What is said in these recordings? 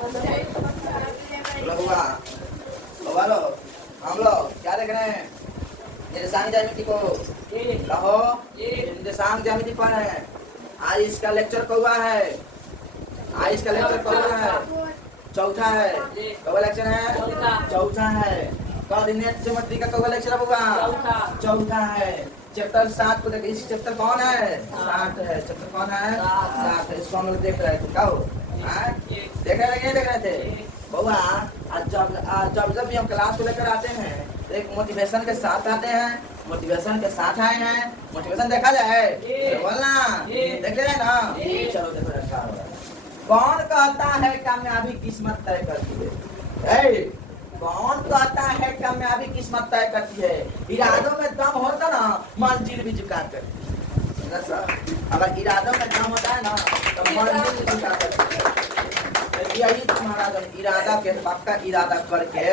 हुआ बोलो हम लोग क्या देख रहे हैं? निर्देशांक ज्यामिति को कहो। निर्देशांक ज्यामिति पर है। आज इसका लेक्चर कौआ है। आज इसका लेक्चर कौआ है। चौथा है। कौआ लेक्चर है चौथा है। कोऑर्डिनेट ज्योमेट्री का कौआ लेक्चर होगा चौथा है। चैप्टर 7 को देखिए। इस चैप्टर कौन है? 7 है। चैप्टर कौन है? 7 है। इसको हम लोग देख रहे थे। कहो देख रहे थे, देख रहे थे बउआ। जब भी हम क्लास को लेकर आते हैं तो एक मोटिवेशन के साथ आते हैं। मोटिवेशन के साथ आए हैं। मोटिवेशन देखा जाए बोलना देख रहे हैं ना। चलो देखो अच्छा होगा। कौन कहता है कामयाबी किस्मत तय करती है? कौन कहता है कामयाबी किस्मत तय करती है? इरादों में दम होता ना मंजिल भी झुका करती है। अगर इरादों में दम होता है ना तो मंजिल भी झुका करती है। यही तुम्हारा इरादा के पक्का इरादा करके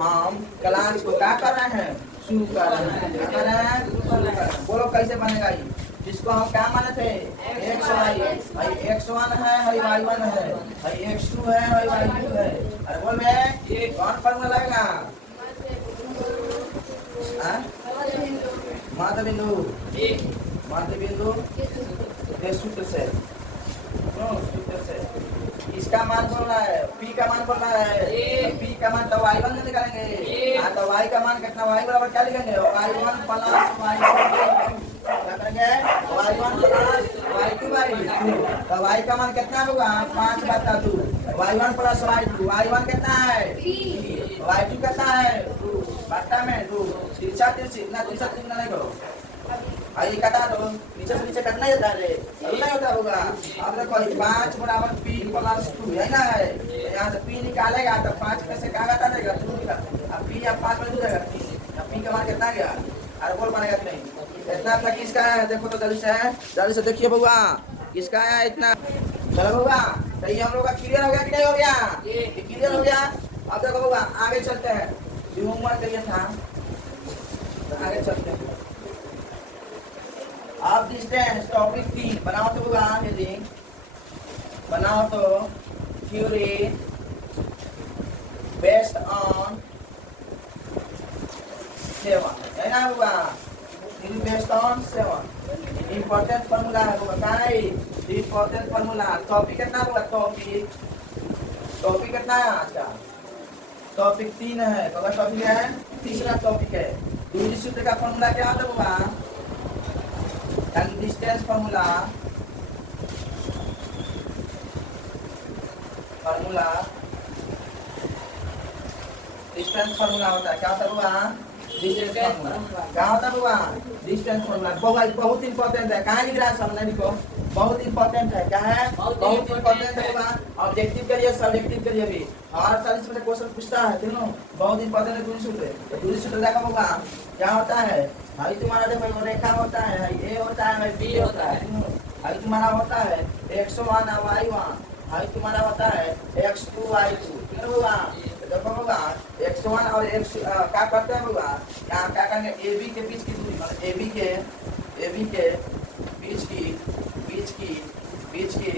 हम क्लास को क्या कर रहे हैं? शुरू कर रहे हैं। क्या कर रहे हैं? शुरू कर रहे हैं। बोलो कैसे बनेगा ये? जिसको हम क्या माने थे? x x1 है y1 है x2 है y2 है। अरे बोल बे कौन फॉर्मूला लगेगा? माध्य बिंदु के सूत्र से इसका मान बोलना है। p का मान बोलना है। p का मान तो y1 में निकालेंगे। तो y का मान कितना? y बराबर क्या लिखेंगे? y1 प्लस y2 क्या करेंगे? y1 प्लस y2 तो y का मान कितना होगा? 5/2 y1 प्लस y2। y1 कितना है? y2 कितना है? 2 बट्टा में 2 तिरछा इतना तिरछा नहीं करो। ये कटा दो। नीचे से नीचे कटना ही होता है रे। नहीं होता होगा। अब देखो 5 बराबर p प्लस 2 है ना। यहाँ से p निकालेगा तो 5 में से क्या घटा देगा? 2 निकाल। अब p या 5 में 2 देगा। अब p का मान कितना गया? अरे बोल बनेगा कि नहीं? इतना अपना किसका है? देखो तो जल्दी से देखिए बउआ किसका है इतना। चलो बउआ तो ये हम लोग का क्लियर हो गया कि नहीं हो गया? ये क्लियर हो गया। अब देखो बउआ आगे चलते हैं। जो होमवर्क करिए था तो आगे चलते हैं। अब डिस्टेंस टॉपिक 3 बनाओ तो होगा हेडिंग बनाओ तो थ्योरी बेस्ड ऑन 7 है ना होगा। Theory based on 7 important formula है होगा। क्या है इंपॉर्टेंट फार्मूला? टॉपिक कितना होगा? टॉपिक कितना है आज का? टॉपिक 3 है। तो टॉपिक है तीसरा टॉपिक है। दूसरी सूत्र का फार्मूला क्या होगा? डिस्टेंस फार्मूला डिस्टेंस फार्मूला होता है। क्या होता है? डिस्टेंस फार्मूला क्या होता है? डिस्टेंस फार्मूला बहुत इंपॉर्टेंट है। कहाँ लिख रहा है? सामने लिखो। बहुत इंपॉर्टेंट है। क्या है? बहुत इंपॉर्टेंट है। ऑब्जेक्टिव के लिए सब्जेक्टिव के लिए भी हर साल इसमें क्वेश्चन पूछता है। तीनों बहुत इंपॉर्टेंट है। दूसरी सूत्र देखा होगा क्या होता है? भाई तुम्हारा देखो रेखा होता है। ए होता है बी होता है। भाई तुम्हारा होता है x1 y1। भाई तुम्हारा होता है x2 y2। होगा देखो होगा x1 और x क्या करते हैं होगा? यहाँ क्या करेंगे? AB के बीच की दूरी मतलब AB के बीच की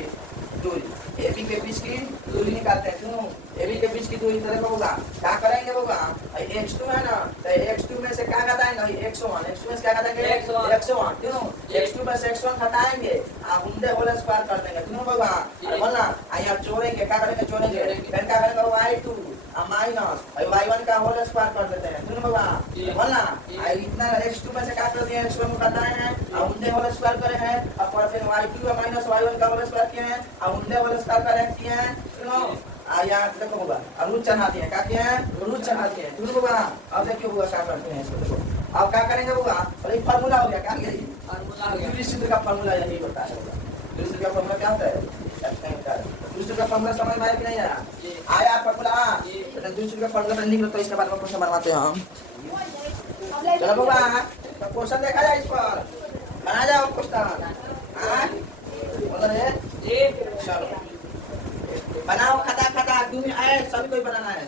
दूरी AB के बीच की दूरी निकालते हैं। क्यों? AB के बीच की दूरी तरह का होगा। क्या करेंगे होगा? x2 है ना तो x2 में से क्या घटाएंगे? x1 में से क्या घटाएंगे? x1 क्यों? x2 में से x1 घटाएंगे उनके होल स्क्वायर कर देंगे। क्यों होगा? बोलना यहाँ जोड़ेंगे। क्या करेंगे? जोड़ेंगे। फिर क्या करेंगे? y2 माइनस y1 का होल स्क्वायर कर देते हैं। क्यों होगा? बोलना इतना x2 में से क्या कर दिया? x1 को घटाए हैं उनके होल स्क्वायर करे हैं। अब फिर y2 माइनस y1 का होल स्क्वायर किए हैं उनके होल स्क्वायर करेक्ट किए हैं। सुनो यहाँ देखो होगा रूट चढ़ा दिए। क्या किए हैं? रूट चढ़ा दिए। क्यों होगा? अब देखिए होगा क्या करते हैं इसको देखो। अब क्या करेंगे होगा? अरे फार्मूला हो गया। क्या दूसरी सूत्र का फार्मूला यही होता है। दूसरी सूत्र का फार्मूला क्या होता है? दूसरी सूत्र का फार्मूला समझ में आया कि नहीं आया? आया फार्मूला। दूसरी सूत्र का फार्मूला लिख लो तो इसके बाद में क्वेश्चन बनवाते हैं हम। चलो बाबा तो क्वेश्चन देखा जाए इस पर बना जाओ क्वेश्चन। चलो बनाओ खाता तुम आए सभी कोई बनाना है।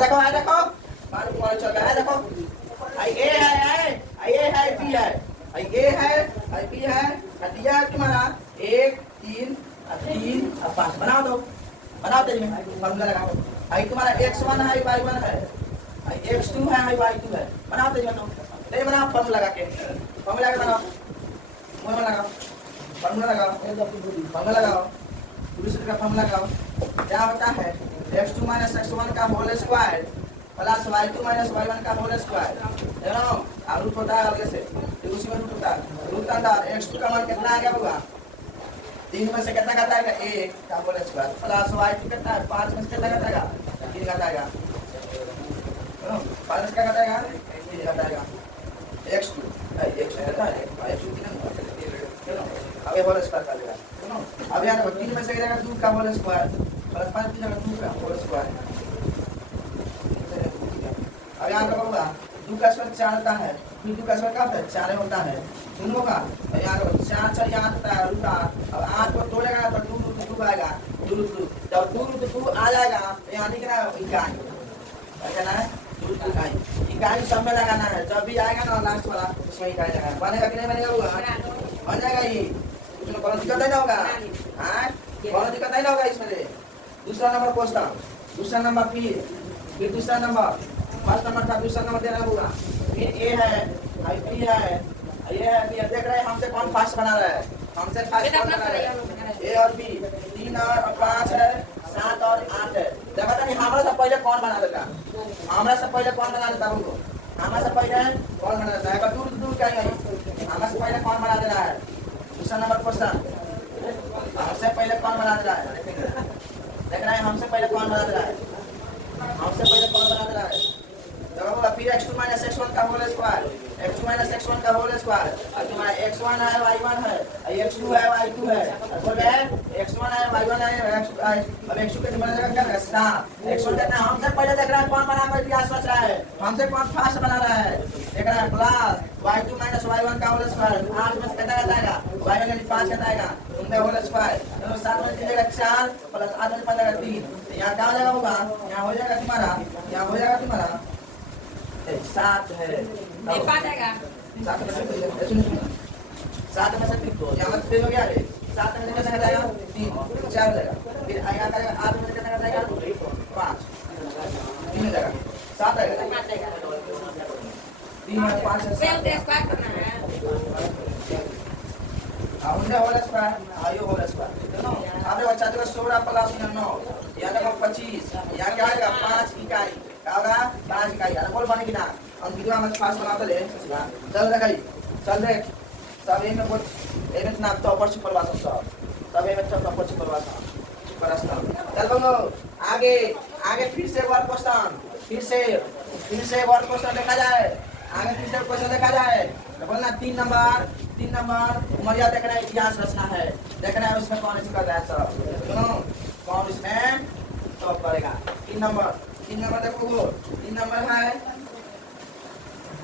देखो मालूम पड़ चल रहा है। देखो ए है बी है ए है बी है दिया है तुम्हारा 1 3 3 अब 5 बनाओ दो, बनाओ तेज में फॉर्मूला लगाओ। आई तुम्हारा x1 है, y1 है, x2 है, y2 है, बनाओ तेज में तो तेज बनाओ फॉर्मूला लगा के, फॉर्मूला लगाओ, फॉर्मूला लगाओ, फॉर्मूला लगाओ, फॉर्मूला लगाओ, दूसरे का फॉर्मूला लगाओ। क्या होता है x2 माइनस x1 का whole square plus y2 minus y1 का होल स्क्वायर, है ना? और रूट होता है अलग से, फिर उसी में रूट होता है, रूट का अंदर x2 का मान कितना आ गया होगा, 3 में से कितना घटा आएगा 1 का होल स्क्वायर प्लस y2 कितना है 5 में से कितना घटाएगा 3 घटाएगा, 5 में क्या घटाएगा 3 घटाएगा x2 कितना है x2 कितना, अब ये होल स्क्वायर कर देगा। अब यहाँ 3 में से गिरेगा 2 का होल स्क्वायर प्लस 5 की जगह 2 का होल स्क्वायर। अब यहाँ का होगा 2 का स्क्वायर 4 होता है, 2 का स्क्वायर क्या होता है 4 होता है, दोनों का यहाँ 4 4 यहाँ होता है रूट 8। अब 8 को तोड़ेगा तो 2 रूट 2 आएगा, 2 रूट 2, जब 2 रूट 2 आ जाएगा तो यहाँ लिखना है इकाई, क्या कहना है इकाई सब में लगाना है, जब भी आएगा ना लास्ट वाला उसमें इकाई लगाना। बनेगा कि नहीं बनेगा होगा, बन जाएगा ये, उसमें कोनो दिक्कत नहीं होगा, हाँ कोनो दिक्कत नहीं होगा इसमें। दूसरा नंबर पूछता हूँ, दूसरा नंबर फिर दूसरा नंबर, फर्स्ट नंबर था दूसरा नंबर देना होगा, फिर ए है बी है, ये है बी है, देख रहे हैं हमसे कौन फास्ट बना रहा है, हमसे फास्ट कौन बना रहा है, ए और बी, 3 और 5 है, 7 और 8 है। देखा था नहीं हमारा से पहले कौन बना देता, हमारा से पहले कौन बना देता उनको, हमारा से पहले कौन बना देता है, दूर दूर क्या है हमारा से पहले कौन बना दे रहा है। दूसरा नंबर क्वेश्चन, हमसे पहले कौन बना दे रहा है, देख रहे हैं हमसे पहले कौन बना दे रहा है, हमसे पहले कौन बना दे रहा है, देखो फिर x2 माइनस x1 का whole square, x2 minus x1 का होल स्क्वायर, और तुम्हारा x1 है y1 है, x2 है y2 है, बोल रहे हैं x1 है y1 है, अब x2 के बना देगा क्या 7, x1 कितना हमसे पहले देख रहा है कौन बना कर क्या सोच रहा है, हमसे कौन फास्ट बना रहा है, देख रहा है प्लस y2 माइनस y1 का होल स्क्वायर, 8 में से कितना घटाएगा y1 यानी 5 घटाएगा, उनका होल स्क्वायर, तो 7 में से 4 प्लस 8 में 15 3, यहाँ क्या हो जाएगा होगा, यहाँ हो जाएगा तुम्हारा, यहाँ हो जाएगा तुम्हारा 7 है, 5 आएगा 7 में से 7 में से यहाँ मत हो गया रे, 7 में से कितना जाएगा 3 4 हो जाएगा, फिर यहाँ करेगा 8 में से कितना जाएगा 5 3 हो जाएगा 7 आएगा 3 में 5 है 7 स्क्वायर करना है, हमने होल स्क्वायर आयो होल स्क्वायर दोनों आपने बच्चा देखो 16 प्लस 9 यहाँ देखो 25, यहाँ क्या आएगा 5 इकाई, क्या होगा 5 इकाई, अरे बोल बने कि ना हम वीडियो में पास बनाते ले चल देखाई, चल देख सब एक में बोल एक में ना तो ऊपर सुपर वासा सब एक में तो ऊपर सुपर वासा सुपर वासा। चल बोलो आगे आगे फिर से एक बार क्वेश्चन, फिर से एक बार क्वेश्चन देखा जाए, आगे फिर से क्वेश्चन देखा जाए, बोलना 3 नंबर उमरिया देख रहा है, इतिहास रचना है, देख रहा है उसमें कौन सी कर रहा है सब, सुनो कौन इसमें तो करेगा। 3 नंबर देखो 3 नंबर है,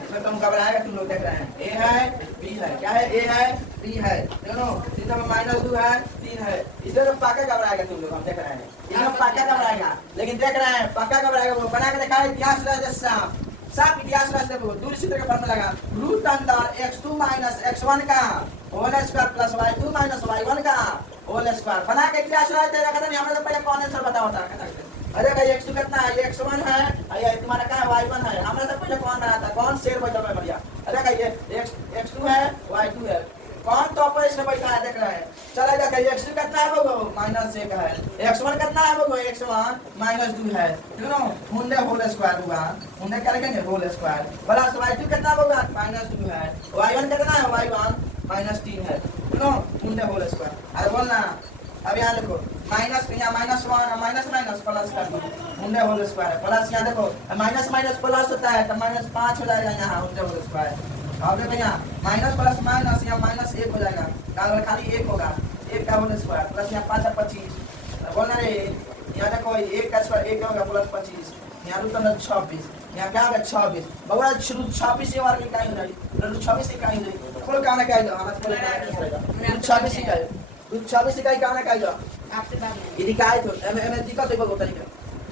इसमें तुम घबराएगा तुम लोग देख रहे हैं, ए है बी है, क्या है ए है बी है, दोनों 3 नंबर माइनस 2 है 3 है, इसे तो पक्का घबराएगा तुम लोग, हम देख रहे हैं इसमें पक्का घबराएगा, लेकिन देख रहे हैं पक्का घबराएगा, वो बना के देखा है इतिहास राजस्व साफ इतिहास रास्ते को दूर सूत्र का फॉर्मूला लगा, रूट अंदर x2 माइनस x1 का whole square plus y2 minus y1 का होल स्क्वायर बना के इतिहास रास्ते रखा था नहीं, हमने तो पहले कौन आंसर बता होता है, अरे भाई x2 कितना है x1 है, ये तुम्हारा क्या है y1 है, हमने तो पहले कौन बनाता कौन शेर बैठा है बढ़िया, अरे भाई ये x2 है y2 है, कौन तो पर इसमें बैठा है देख रहे हैं, चला जाकर x2 कितना है वो माइनस 1 है, x1 कितना है वो x1 माइनस 2 है, दोनों मुंडे होल स्क्वायर होगा, मुंडे क्या लिखेंगे होल स्क्वायर प्लस y2 कितना होगा माइनस 2 है, y1 कितना है y1 माइनस 3 है, दोनों मुंडे होल स्क्वायर। अरे बोलना अब यहाँ देखो माइनस यहाँ -1 माइनस माइनस प्लस कर दो, मुंडे होल स्क्वायर प्लस, यहाँ देखो माइनस माइनस प्लस होता है तो -5 हो जाएगा यहाँ मुंडे होल स्क्वायर, अब देखो यहाँ माइनस प्लस माइनस यहाँ -1 हो जाएगा, खाली 1 होगा 1 का होल स्क्वायर प्लस यहाँ 5 और 25, बोलना रे यहाँ देखो 1 का स्क्वायर 1 होगा प्लस 25, यहाँ रूट अंदर 26, यहाँ क्या होगा 26, बगड़ा शुरू 26 से वाला इकाई हो जाएगी, रूट 26 इकाई हो जाएगी, खोल कहना क्या है हमारे खोल रूट 26 इकाई, रूट 26 इकाई कहना क्या है आपसे बात नहीं ये इकाई तो एमे दिक्कत है बहुत तरीका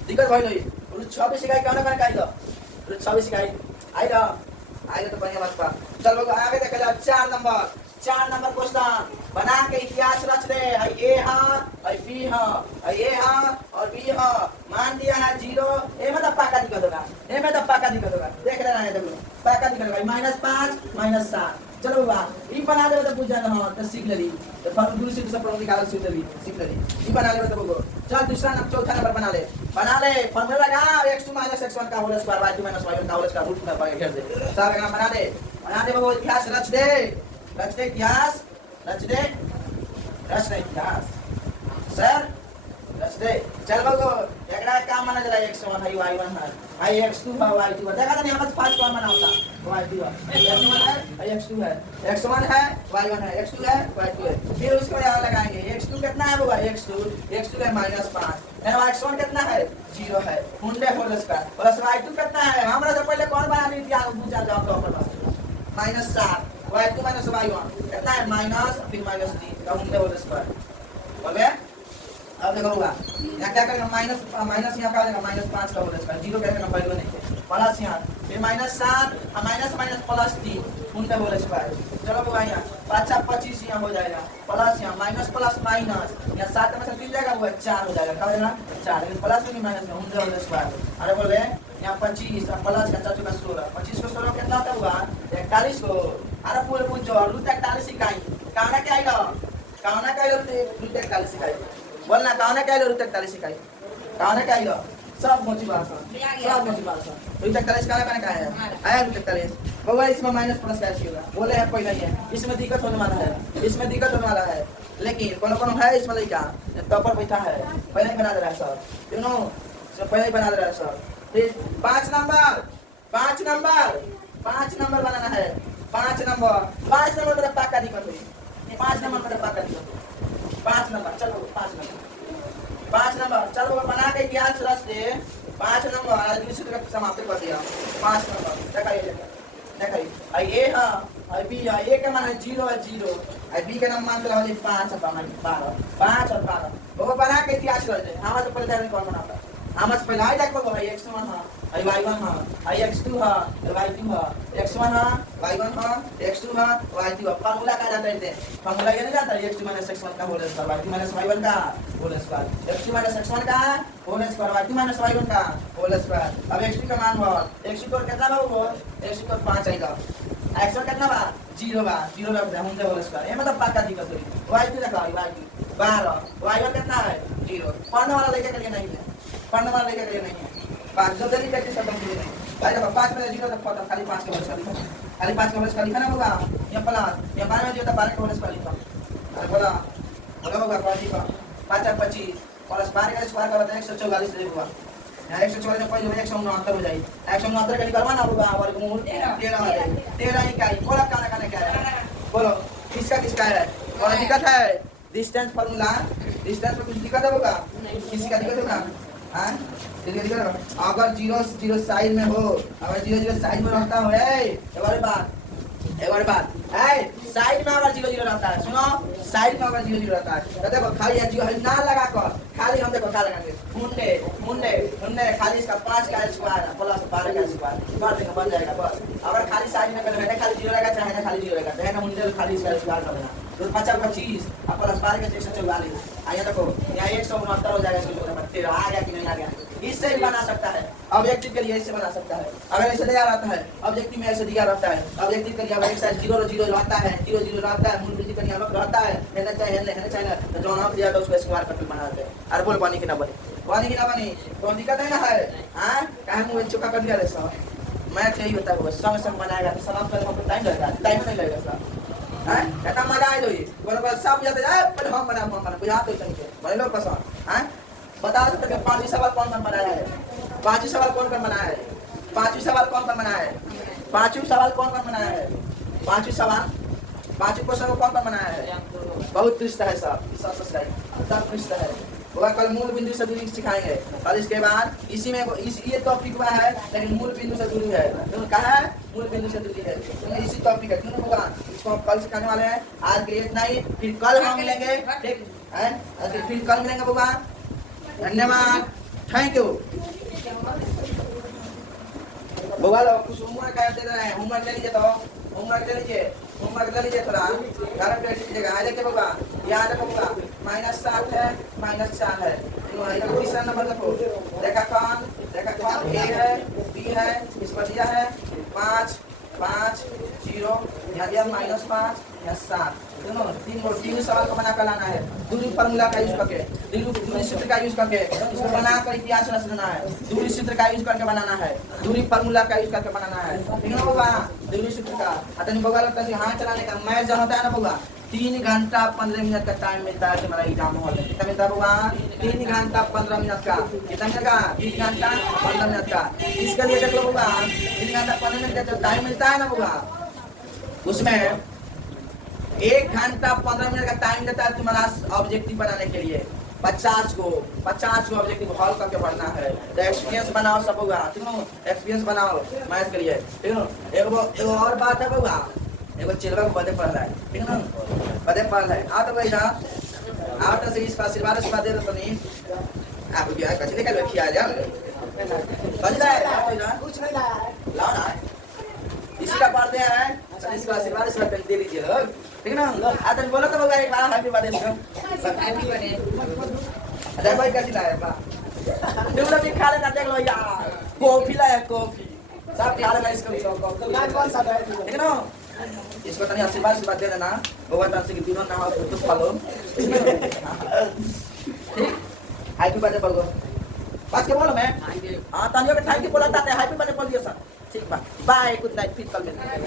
दिक्कत भइल है, रूट 26 इकाई कहना क्या है रूट 26 इकाई आई तो बढ़िया बात बा। चल लोग आगे देखा जाए 4 4 नंबर क्वेश्चन बना के इतिहास रच दे। ए हाँ, बी हाँ, ए हाँ और बी हाँ, मान दिया है 0। ए में तो पाका दिक्कत होगा, ए में तो पाका दिक्कत होगा, देख रहे हैं देखो पाका दिक्कत होगा। -5 -7 चलो बाबा ई बना देबे तो बुझ जाना। हां तो सीख लेली तो फर्क दूर से सब प्रॉब्लम निकाल सीख लेली ई बना लेबे तो बोलो। चल दूसरा नंबर चौथा नंबर बना ले फॉर्मूला लगा x2 - x1 का होल स्क्वायर y2 - y1 का होल स्क्वायर रूट में घेर दे। सब एक बना दे बाबू। इतिहास रच दे इतिहास रच दे इतिहास सर रच दे। चल बाबू एकरा काम माना जाला x1 है y1 है x2 है y2 है। देखा था नहीं हम फास्ट कौन बना होता y2 है x1 है x1 है y1 है x2 है y2 है। फिर उसको यहाँ लगाएंगे x2 कितना है बाबू x2 है -5 है x1 कितना है 0 है Hunde whole square plus y2 कितना है। हमरा से पहले कौन बना ली थी बुझ जाओ तो -7 y2 - y1 कितना है माइनस फिर -3 का हुंडे होल स्क्वायर बोल गया। अब देखो होगा यहाँ क्या करेंगे माइनस यहाँ क्या हो जाएगा -5 का होल स्क्वायर 0 करेंगे वैल्यू नहीं है प्लस यहाँ फिर -7 माइनस प्लस 3 उनका होल स्क्वायर। चलो बाबा यहाँ 5 25 यहाँ हो जाएगा प्लस यहाँ माइनस प्लस माइनस यहाँ 7 में से 3 जाएगा वो 4 हो जाएगा क्या हो जाएगा 4 लेकिन प्लस में माइनस में उनका होल स्क्वायर। अरे बोले यहाँ 25 प्लस का 4 का 16 25 को 16 कितना होता हुआ 41 को। अरे पूरे पूछो रूट 41 इकाई कहना क्या आएगा कहना क्या रूट 41 इकाई बोलना कहना क्या रूट 41 इकाई कहना क्या आएगा सब मोटिवेशन रूट 41 का है आया रूट 41 बाबा। इसमें माइनस प्लस कैसे होगा बोले हैं पहले ही है इसमें दिक्कत होने वाला है लेकिन कौन है इसमें लड़का टॉपर बैठा है पहले ही बना दे रहा है सर तीनों सब पहले ही बना दे रहा है सर। फिर 5 नंबर बनाना है 5 नंबर मेरा पाका दिक्कत हुई 5 नंबर मेरा पाका दिक्कत हुई 5 नंबर चलो 5 नंबर चलो बना के इतिहास रच दे 5 नंबर दूसरे का समाप्त कर दिया 5 नंबर देखिए ए हाँ बी है ए का मान है 0 है 0 बी का नाम मान के लगाओ 5 और 12 वो बना के इतिहास कर दे। हमारे तो पहले कौन बनाता हमारे से पहले आई देखो भाई x1 हां y1 हां x2 हां y2 हां x1 हां y1 हां x2 हां y2 फार्मूला का जाता है फार्मूला ये नहीं जाता x2 - x1 का होल स्क्वायर y2 - y1 का होल स्क्वायर x2 - x1 का होल स्क्वायर y2 - y1 का होल स्क्वायर। अब x2 का मान हो x2 को कितना बा x2 को 5 आएगा x1 कितना बा 0 बा 0 रख दे हम होल स्क्वायर ये मतलब पाका दिक्कत होई y2 का y2 12 y1 कितना है 0 पढ़ने वाला लेके के लिए नहीं है पढ़ने वाला लेके के लिए नहीं है 5 जो जल्दी प्रैक्टिस करने के लिए नहीं भाई देखो 5 में 0 तक पता खाली 5 का होल स्क्वायर खाली 5 का होल स्क्वायर लिखना होगा ये प्लस ये 12 में 0 तक 12 का होल स्क्वायर लिखो। अरे बोला होगा 5 और 25 प्लस 12 का स्क्वायर का होता है 144 लिखवा यहाँ 144 में पहले 169 हो जाएगी 169 का निकालवा ना होगा वर्गमूल 13 इकाई बोला खाना क्या है बोलो किसका है और दिक्कत है डिस्टेंस फार्मूला डिस्टेंस में कुछ दिक्कत होगा किसी का दिक्कत होगा हां अगर 0 साइड में हो अगर 0 साइड में रहता हो एक बार बात है साइड में अगर 0 रहता है सुनो साइड में अगर 0 रहता है तो देखो खाली 0 ना लगा कर खाली हम देखो क्या लगाएंगे मुंडे खाली इसका 5 का स्क्वायर प्लस 12 का स्क्वायर कर देंगे बन जाएगा बस। अगर खाली साइड में कर खाली 0 रहेगा चाहे ना खाली 0 रहेगा चाहे ना मुंडे खाली इसका स्क्वायर कर देना तो 5 और 25 और प्लस 12 का 144 आया देखो यहाँ 169 हो जाएगा इसको 13 आ गया कि नहीं आ गया। इससे भी बना सकता है ऑब्जेक्टिव के लिए इससे बना सकता है अगर ऐसे दिया रहता है ऑब्जेक्टिव में ऐसे दिया रहता है ऑब्जेक्टिव के लिए अगर एक साइड 0 रहता है 0 रहता है मूल बिंदु का नियामक रहता है रहना चाहिए तो जो नाम दिया था उसको स्क्वायर करके बना देते हैं। अरे बोल पानी की ना बनी तो दिक्कत है ना है हां काहे मुंह चुका कर दिया रे सर मैथ यही होता है संग बनाएगा तो समाप्त करने में टाइम नहीं लगेगा सर हैं कहता मजा आए लोई बोलो सब जाते जाए पर हम बना बुझा तो तनिक बने लोग पसंद हैं बता सकते कि पांचवी सवाल कौन बनाया है पांचवी सवाल कौन बनाया है पांचवी सवाल कौन बनाया है पांचवी क्वेश्चन कौन बनाया है बहुत पृष्ठ है सब पृष्ठ है वो कल मूल बिंदु से दूरी सिखाएंगे और इसके बाद इसी में ये टॉपिक हुआ है लेकिन मूल बिंदु से दूरी है तो कहा है मूल बिंदु से दूरी है तो इसी टॉपिक है क्यों होगा इसको हम कल सिखाने वाले हैं आज के लिए इतना ही फिर कल हम मिलेंगे ठीक है फिर कल मिलेंगे बाबा धन्यवाद थैंक यू बाबा कुछ होमवर्क दे रहे हैं होमवर्क ले लीजिए तो होमवर्क ले लीजिए होमवर्क कर लीजिए थोड़ा घर पे बैठ लीजिएगा। आ देखिए बाबा याद रखो बाबा -7 है -4 है। इधर तीसरा नंबर देखो देखा कौन ए है बी है इस पर दिया है 5 5 0 यहाँ दिया -5 या 7 दोनों तीन सवाल को बना कर लाना है। दूरी फार्मूला का यूज करके दूरी सूत्र का यूज करके इसको बना कर इतिहास समझना है। दूरी सूत्र का यूज करके बनाना है। दूरी फार्मूला का यूज करके बनाना है। ठीक है ना बाबा दूरी सूत्र का अतन बबुआ लगता है हाथ चलाने का मैच जब होता है ना बबुआ 3 घंटा 15 मिनट का टाइम मिलता है हमारा एग्जाम हॉल में। कितना मिलता है बबुआ 3 घंटा 15 मिनट का। कितना मिलेगा 3 घंटा 15 मिनट का। इसके लिए देख लो बबुआ 3 घंटा 15 मिनट का जो टाइम मिलता है ना बबुआ उसमें 1 घंटा 15 मिनट का टाइम देता है तुम्हारा ऑब्जेक्टिव बनाने के लिए 50 को ऑब्जेक्टिव हॉल करके पढ़ना है। तो एक्सपीरियंस बनाओ सब होगा ठीक है एक्सपीरियंस बनाओ मैथ के लिए ठीक है। एगो और बात है बउआ एगो चिलवा को बदे पढ़ रहा है ठीक है ना बदे पढ़ रहा है। आ तो भैया आ तो से इसका आशीर्वाद दे दो नहीं आप क्या कचले का रखिया जा बज रहा है कुछ नहीं लाया है। लाओ ना इसी का पढ़ते हैं इसका आशीर्वाद इसका दे लीजिए लोग ठीक है ना। आदमी बोलो तो बउआ एक बार हैप्पी बर्थडे इसको हैप्पी बर्थडे अरे भाई कैसी लाया बा तुम लोग भी खा लेना देख लो यार कॉफी लाया कॉफी सब खा लेना इसको कौन सा है? ठीक है ना। इसको तनी आशीर्वाद दे देना भगवान तान से कि दिनों ना हो तो फलो ठीक हैप्पी बर्थडे बोलो बात के बोलो मैं हां तानियो के थैंक यू बोला था हैप्पी बर्थडे बोल दियो सर ठीक बा बाय गुड नाइट फिर कल मिलते हैं।